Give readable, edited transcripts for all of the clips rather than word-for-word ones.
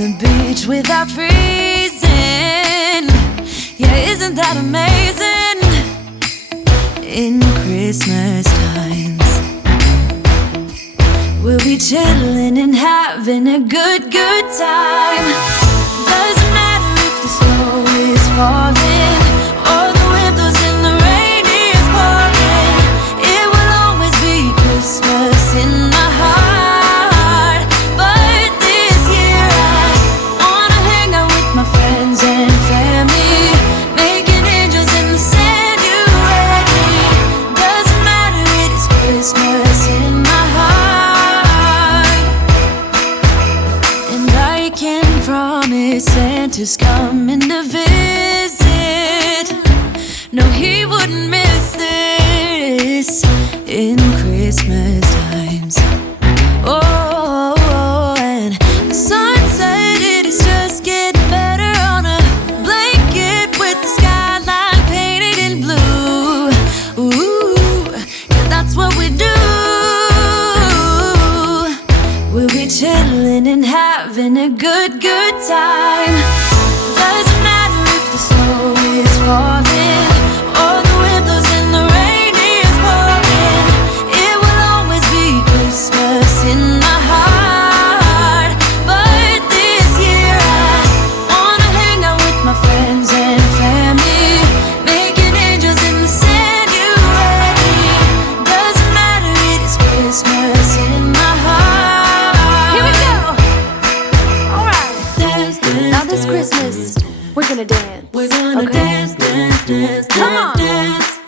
the beach without freezing. Yeah, isn't that amazing? In Christmas times, we'll be chilling and having a good time. Doesn't matter if the snow is falling or the wind blows and the rain is pouring. It will always be Christmas in my heart. But this year I wanna hang out with my friends and family, making angels in the sand. You ready? Doesn't matter, it is Christmas in my heart. And I can promise Santa's coming to visit. No, he wouldn't miss this in Christmas times. Oh, and the sun said it is just getting better on a blanket with the skyline painted in blue. Ooh, yeah, that's what we do. We'll be chilling and having a good time. Doesn't matter if the snow is falling or the wind blows and the rain is pouring. It will always be Christmas in my heart. But this year I wanna hang out with my friends and family, making angels in the sand. You ready? Doesn't matter, it is Christmas in my heart. Here we go. All right. Dance, dance, now this Christmas, we're gonna dance. We're gonna dance, dance, dance, come on, dance.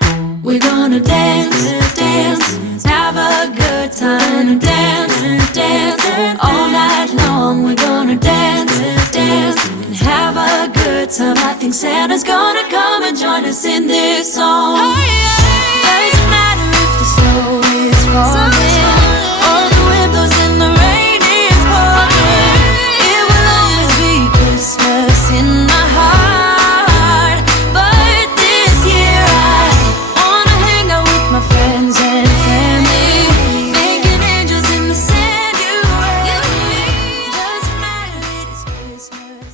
We're gonna dance, dance, have a good time. Dance, dance, all night long. We're gonna dance, dance, and have a good time. I think Santa's gonna come and join us in this song. Doesn't matter if the snow is falling or the wind blows and the rain is pouring. It will always be Christmas in my heart. But this year I wanna hang out with my friends and family, making angels in the sand. You ready? Doesn't matter, it is Christmas.